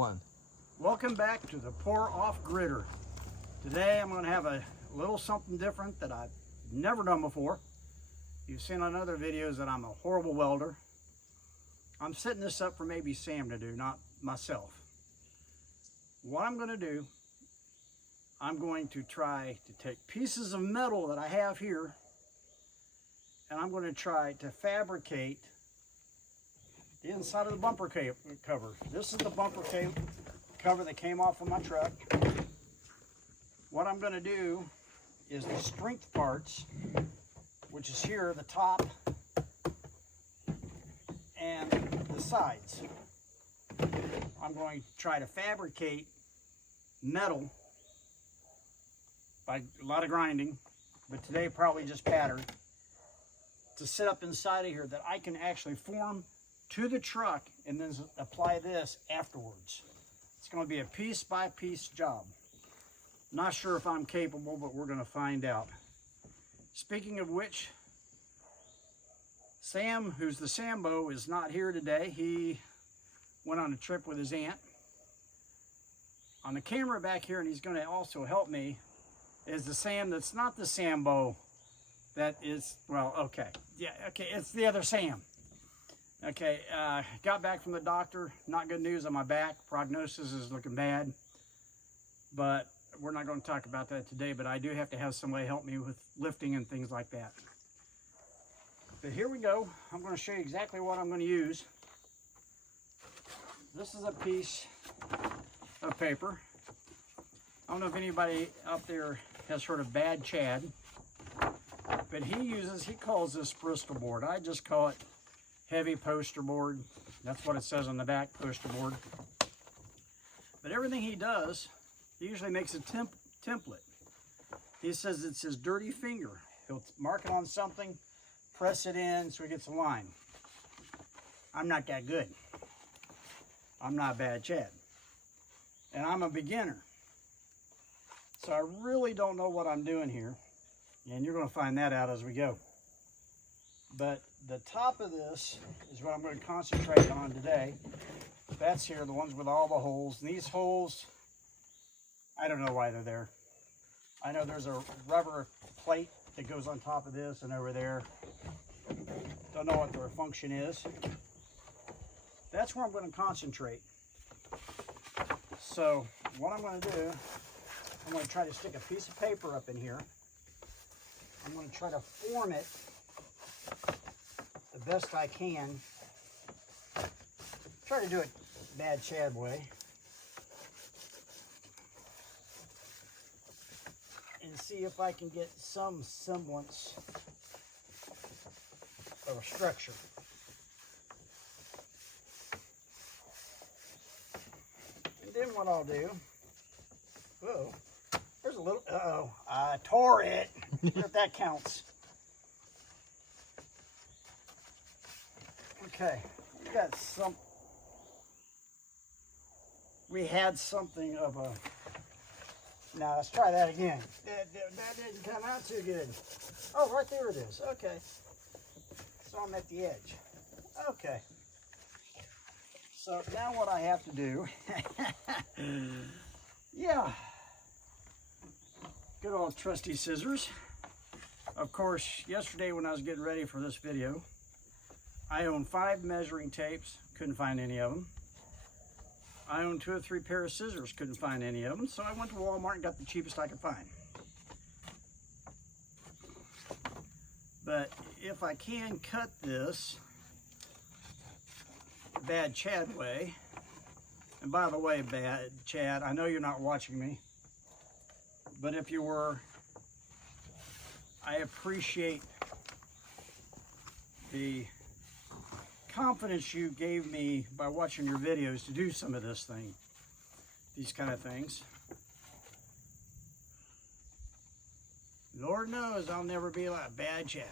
1. Welcome back to the Pour Off Gritter. Today I'm going to have a little something different that I've never done before. You've seen on other videos that I'm a horrible welder. I'm setting this up for maybe Sam to do, not myself. What I'm going to do, I'm going to try to take pieces of metal that I have here, and I'm going to try to fabricate the inside of the bumper cover. This is the bumper cover that came off of my truck. What I'm going to do is the strength parts, which is here, the top and the sides. I'm going to try to fabricate metal by a lot of grinding, but today probably just pattern, to sit up inside of here that I can actually form to the truck and then apply this afterwards. It's going to be a piece by piece job. Not sure if I'm capable, but we're going to find out. Speaking of which, Sam, who's the Sambo, is not here today. He went on a trip with his aunt. On the camera back here, and he's going to also help me, is the Sam that's not the Sambo. That is, well, okay. Yeah, okay, it's the other Sam. Okay, got back from the doctor. Not good news on my back. Prognosis is looking bad. But we're not going to talk about that today, but I do have to have somebody help me with lifting and things like that. But here we go. I'm going to show you exactly what I'm going to use. This is a piece of paper. I don't know if anybody out there has heard of Bad Chad, but he calls this Bristol board. I just call it heavy poster board. That's what it says on the back, poster board. But everything he does, he usually makes a template. He says it's his dirty finger. He'll mark it on something, press it in so he gets a line. I'm not that good. I'm not Bad Chad. And I'm a beginner. So I really don't know what I'm doing here. And you're going to find that out as we go. But the top of this is what I'm going to concentrate on today. That's here, the ones with all the holes. And these holes, I don't know why they're there. I know there's a rubber plate that goes on top of this and over there. Don't know what their function is. That's where I'm going to concentrate. So what I'm going to do, I'm going to try to stick a piece of paper up in here. I'm going to try to form it the best I can. Try to do it Bad Chad way. And see if I can get some semblance of a structure. And then what I'll do, whoa, there's a little, uh-oh, I tore it, if that counts. Okay, we had something of a, now let's try that again. That didn't come out too good. Oh, right there it is, okay. So I'm at the edge. Okay. So now what I have to do, yeah, good old trusty scissors. Of course, yesterday when I was getting ready for this video, I owned 5 measuring tapes, couldn't find any of them. I owned 2 or 3 pairs of scissors, couldn't find any of them, so I went to Walmart and got the cheapest I could find. But if I can cut this Bad Chad way, and by the way, Bad Chad, I know you're not watching me, but if you were, I appreciate the confidence you gave me by watching your videos to do some of these kind of things. Lord knows I'll never be like Bad Chad.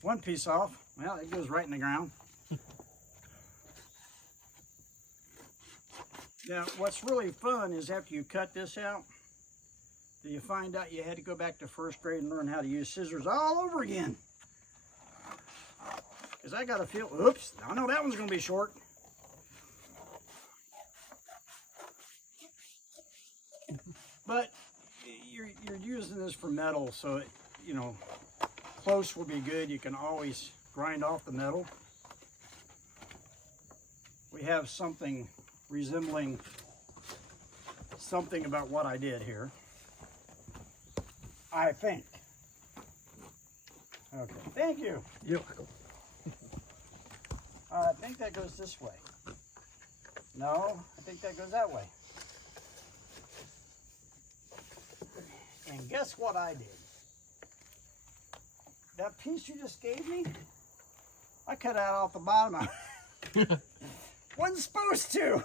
One piece off, well, it goes right in the ground. Now, what's really fun is after you cut this out, you find out you had to go back to first grade and learn how to use scissors all over again. Because I got a feel, oops, I know that one's going to be short. But you're using this for metal, so it, you know, close will be good. You can always grind off the metal. We have something resembling something about what I did here, I think. Okay, thank you. You're welcome. I think that goes this way. No, I think that goes that way. And guess what I did? That piece you just gave me, I cut out off the bottom of it. Wasn't supposed to.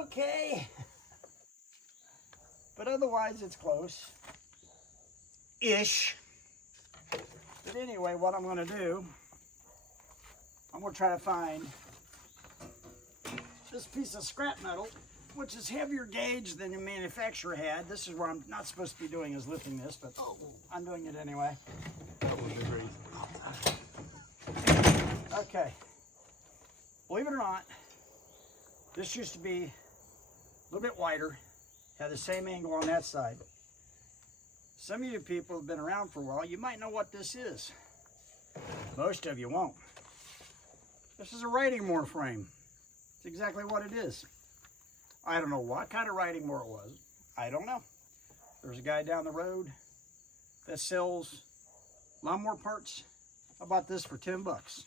Okay. But otherwise it's close. Ish. But anyway, what I'm going to do, I'm going to try to find this piece of scrap metal, which is heavier gauge than the manufacturer had. This is where I'm not supposed to be doing, is lifting this, but I'm doing it anyway. That was a great. Okay. Believe it or not, this used to be a little bit wider, had the same angle on that side. Some of you people have been around for a while, you might know what this is. Most of you won't. This is a writing moor frame. It's exactly what it is. I don't know what kind of writing moor it was. I don't know. There's a guy down the road that sells lawnmower parts. I bought this for 10 bucks.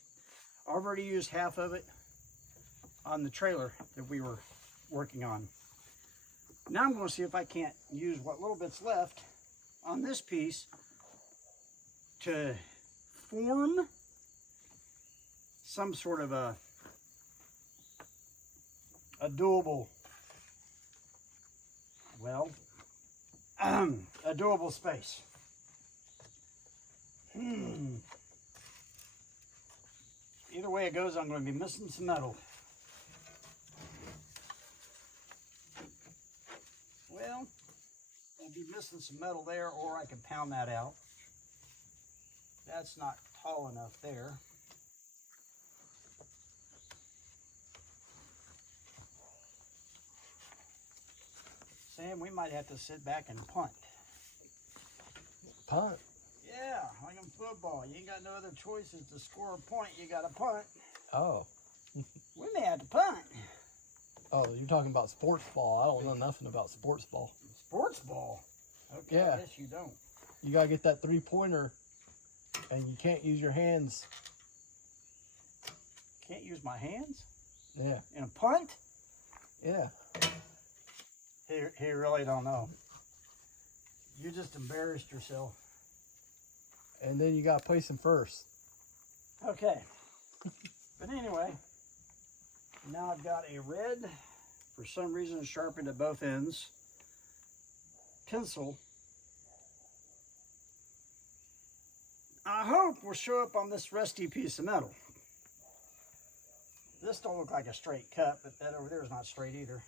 I already used half of it on the trailer that we were working on. Now I'm going to see if I can't use what little bit's left on this piece to form some sort of a doable, well, a doable space. Either way it goes, I'm going to be missing some metal. Well, I'll be missing some metal there, or I can pound that out. That's not tall enough there. Sam, we might have to sit back and punt. Punt? Yeah, like in football. You ain't got no other choices to score a point. You got to punt. Oh. We may have to punt. Oh, you're talking about sports ball. I don't know nothing about sports ball. Sports ball? Okay, Yeah. I guess you don't. You got to get that three-pointer, and you can't use your hands. Can't use my hands? Yeah. In a punt? Yeah. He really don't know. You just embarrassed yourself. And then you got to place them first. Okay. But anyway, now I've got a red, for some reason sharpened at both ends, pencil. I hope will show up on this rusty piece of metal. This don't look like a straight cut, but that over there is not straight either.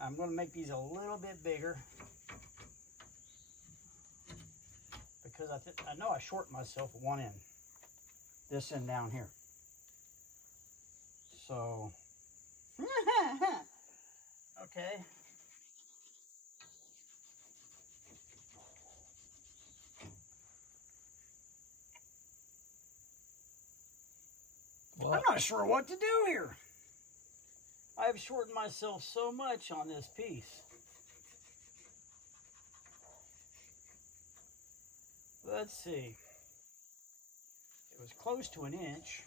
I'm going to make these a little bit bigger because I know I shortened myself at one end, this end down here. So, okay. Well, I'm not sure what to do here. I've shortened myself so much on this piece. Let's see. It was close to an inch.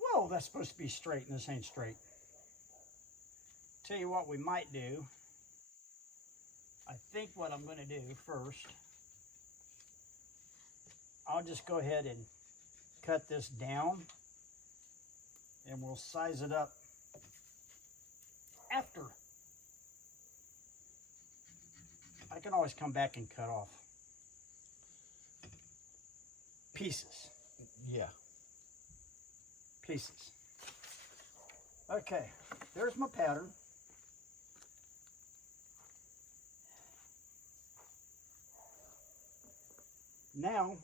Whoa, that's supposed to be straight, and this ain't straight. Tell you what we might do. I think what I'm going to do first, I'll just go ahead and cut this down, and we'll size it up after. I can always come back and cut off pieces. yeah. Pieces. Okay, there's my pattern. Now,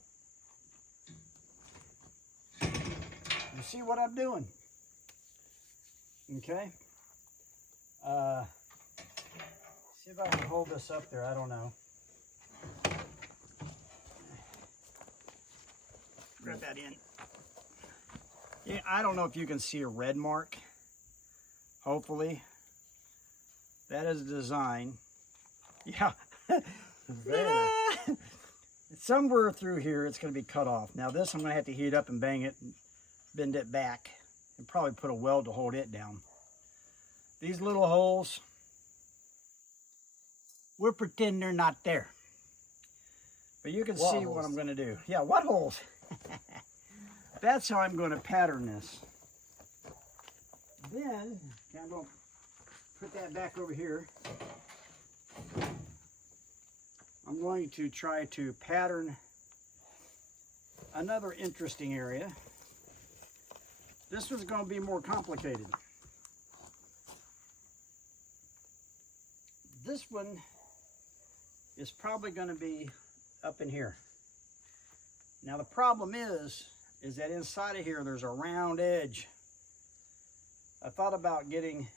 You see what I'm doing? Okay. See if I can hold this up there. I don't know. Grab that in. Yeah, I don't know if you can see a red mark. Hopefully. That is a design. Yeah. Somewhere through here it's going to be cut off. Now this I'm going to have to heat up and bang it and bend it back and probably put a weld to hold it down. These little holes, we'll pretend they're not there. But you can see what I'm going to do. Yeah, what holes? That's how I'm going to pattern this. Then I'm going to put that back over here. I'm going to try to pattern another interesting area. This one's going to be more complicated. This one is probably going to be up in here. Now the problem is that inside of here there's a round edge. I thought about getting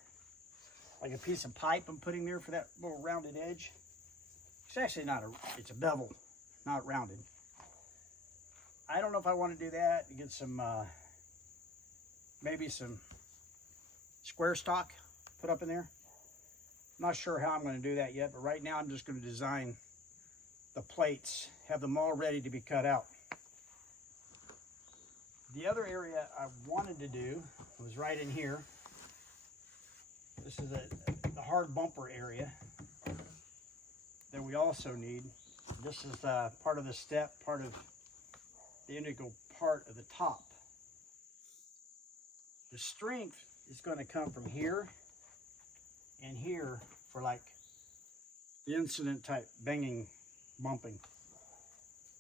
like a piece of pipe and putting there for that little rounded edge. It's actually not it's a bevel, not rounded. I don't know if I want to do that and get some, maybe some square stock put up in there. I'm not sure how I'm going to do that yet, but right now I'm just going to design the plates, have them all ready to be cut out. The other area I wanted to do was right in here. This is the hard bumper area that we also need. This is part of the step, part of the integral part of the top. The strength is going to come from here and here for like the incident type banging, bumping.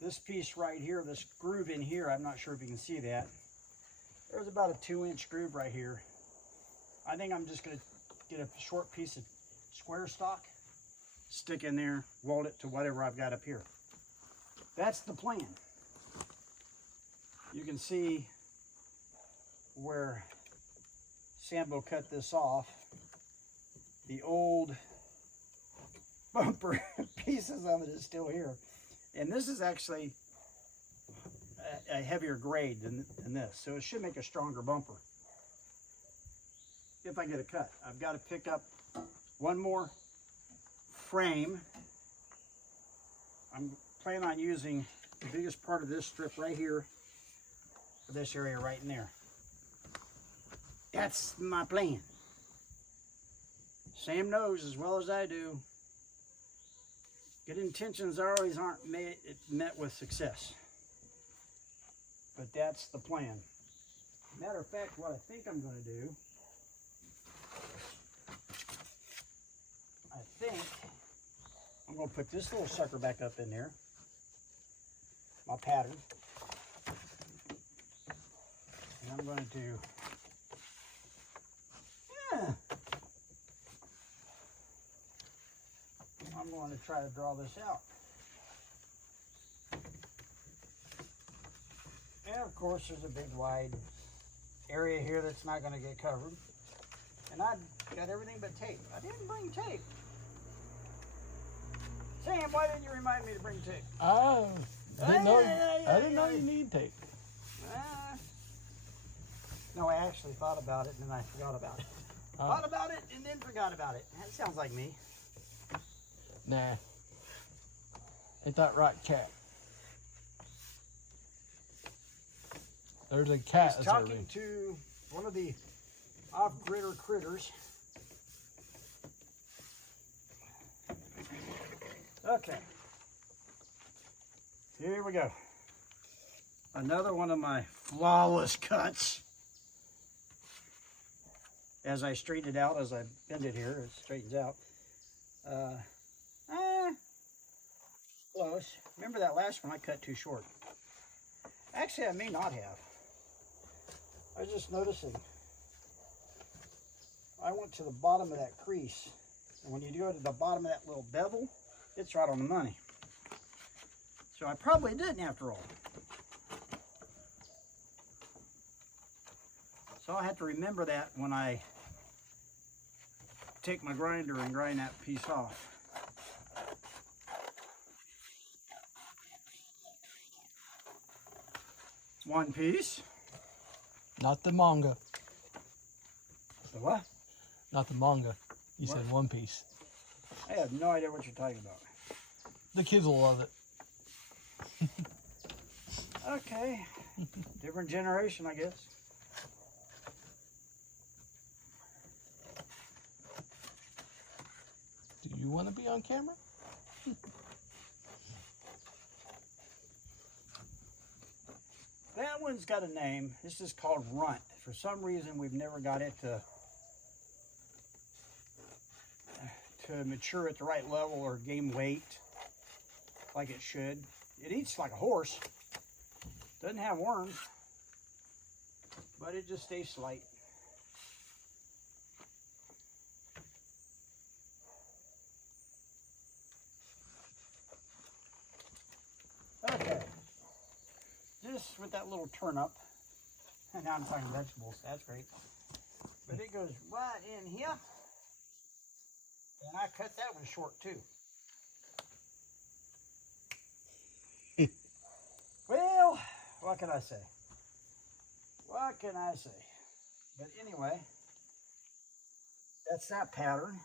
This piece right here, this groove in here, I'm not sure if you can see that. There's about a 2-inch groove right here. I think I'm just going to get a short piece of square stock, stick in there, weld it to whatever I've got up here. That's the plan. You can see where Sambo cut this off. The old bumper pieces of it is still here. And this is actually a heavier grade than this, so it should make a stronger bumper. If I get a cut, I've got to pick up one more frame. I'm planning on using the biggest part of this strip right here for this area right in there. That's my plan. Sam knows as well as I do, good intentions always aren't met with success. But that's the plan. Matter of fact, what I think I'm going to do, I think I'm going to put this little sucker back up in there, my pattern, and I'm going to do, I'm going to try to draw this out. And of course there's a big wide area here that's not going to get covered. And I got everything but tape. I didn't bring tape. Sam, why didn't you remind me to bring tape? I didn't know you need tape. No, I actually thought about it and then I forgot about it. Thought about it and then forgot about it. That sounds like me. Nah. Ain't that right, cat? There's a cat. He's talking to one of the off-gridder critters. Okay. Here we go. Another one of my flawless cuts. As I straighten it out, as I bend it here, it straightens out. Close. Remember that last one I cut too short. Actually, I may not have. I was just noticing. I went to the bottom of that crease. And when you go to the bottom of that little bevel, it's right on the money. So I probably didn't after all. So I have to remember that when I take my grinder and grind that piece off. One piece. Not the manga. The what? Not the manga. You What? said one piece. I have no idea what you're talking about. The kids will love it. Okay. Different generation, I guess. Do you want to be on camera? That one's got a name. This is called runt. For some reason, we've never got it to mature at the right level or gain weight like it should. It eats like a horse. Doesn't have worms, but it just stays slight. Okay. Just with that little turnip, and now I'm talking vegetables, that's great. But it goes right in here. And I cut that one short too. Well, what can I say? What can I say? But anyway, that's that pattern.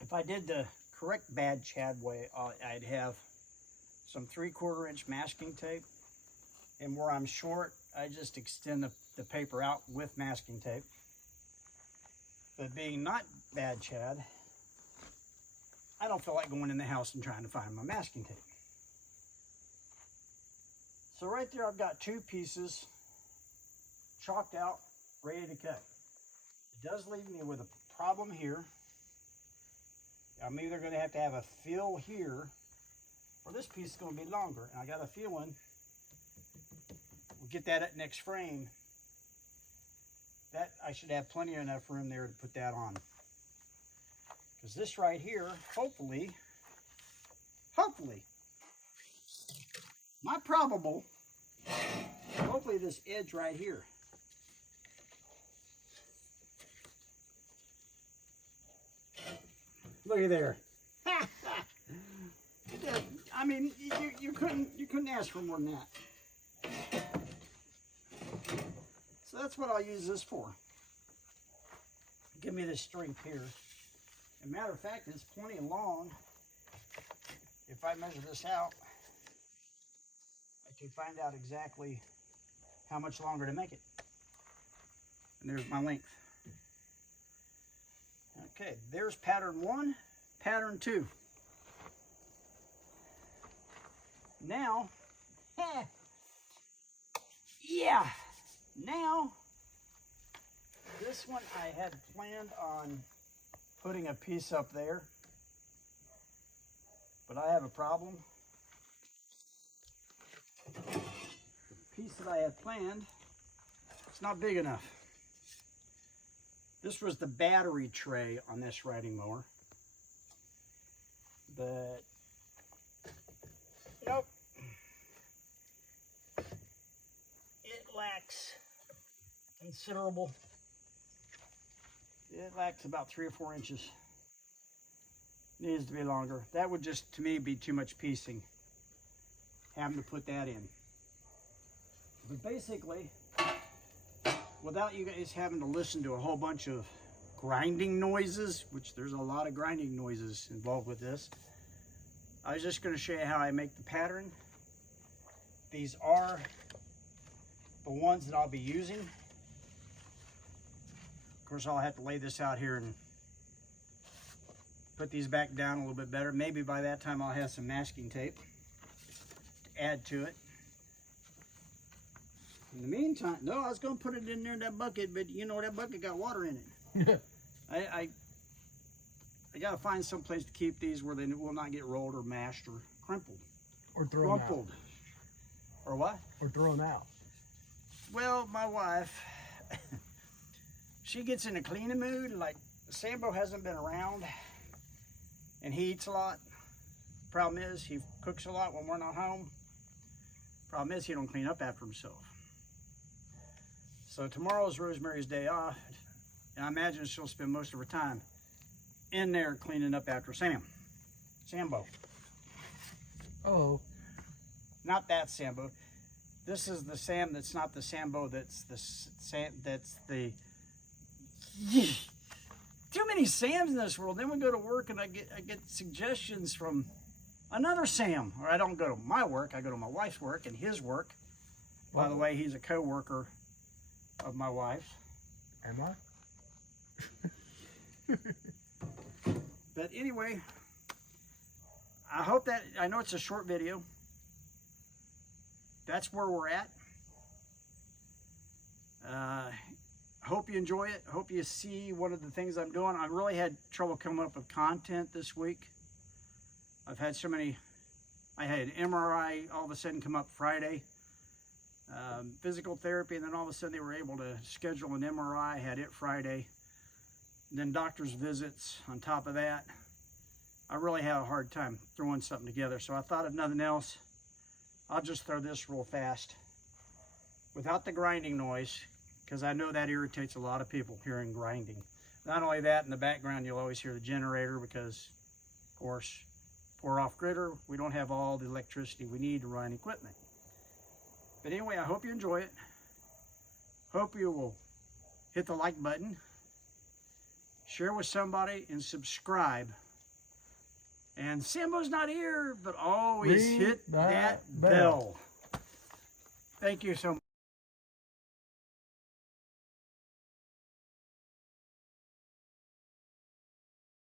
If I did the correct bad Chad way, I'd have some 3/4 inch masking tape. And where I'm short, I just extend the paper out with masking tape. But being not bad Chad, I don't feel like going in the house and trying to find my masking tape. So right there, I've got 2 pieces chalked out, ready to cut. It does leave me with a problem here. I'm either going to have a fill here, or this piece is going to be longer. And I got a feeling we'll get that at next frame. That I should have plenty enough room there to put that on. Because this right here, hopefully, not probable, hopefully this edge right here. Look at there. I mean, you couldn't ask for more than that. So that's what I'll use this for. Give me this strength here. As a matter of fact, it's plenty long. If I measure this out, I can find out exactly how much longer to make it. And there's my length. Okay, there's pattern 1, pattern 2. Now, yeah, now, this one I had planned on putting a piece up there, but I have a problem. The piece that I had planned, it's not big enough. This was the battery tray on this riding mower, but nope, it lacks considerable. It lacks about 3 or 4 inches. Needs to be longer. That would just, to me, be too much piecing, having to put that in. But basically, without you guys having to listen to a whole bunch of grinding noises, which there's a lot of grinding noises involved with this, I was just going to show you how I make the pattern. These are the ones that I'll be using. Of course, I'll have to lay this out here and put these back down a little bit better. Maybe by that time I'll have some masking tape to add to it. In the meantime, no, I was going to put it in there in that bucket, but you know, that bucket got water in it. I got to find some place to keep these where they will not get rolled or mashed or crumpled. Or thrown out. Or what? Or thrown out. Well, my wife, she gets in a cleaning mood. Like, Sambo hasn't been around, and he eats a lot. Problem is, he cooks a lot when we're not home. Problem is, he don't clean up after himself. So tomorrow's Rosemary's day off, and I imagine she'll spend most of her time in there cleaning up after Sambo. Oh. Not that Sambo. This is the Sam that's not the Sambo. That's the Sam. That's the. Too many Sams in this world. Then we go to work and I get suggestions from another Sam. Or I don't go to my work. I go to my wife's work and his work. By the way, he's a co-worker of my wife's. Am I? But anyway, I hope that, I know it's a short video. That's where we're at. Hope you enjoy it. Hope you see one of the things I'm doing. I really had trouble coming up with content this week. I've had so many, I had MRI all of a sudden come up Friday. Physical therapy, and then all of a sudden they were able to schedule an MRI. I had it Friday. And then doctor's visits on top of that. I really had a hard time throwing something together. So I thought if nothing else, I'll just throw this real fast without the grinding noise, because I know that irritates a lot of people hearing grinding. Not only that, in the background you'll always hear the generator because, of course, we're off-gridder. We don't have all the electricity we need to run equipment. But anyway, I hope you enjoy it. Hope you will hit the like button, share with somebody, and subscribe. And Sambo's not here, but always hit that bell. Thank you so much.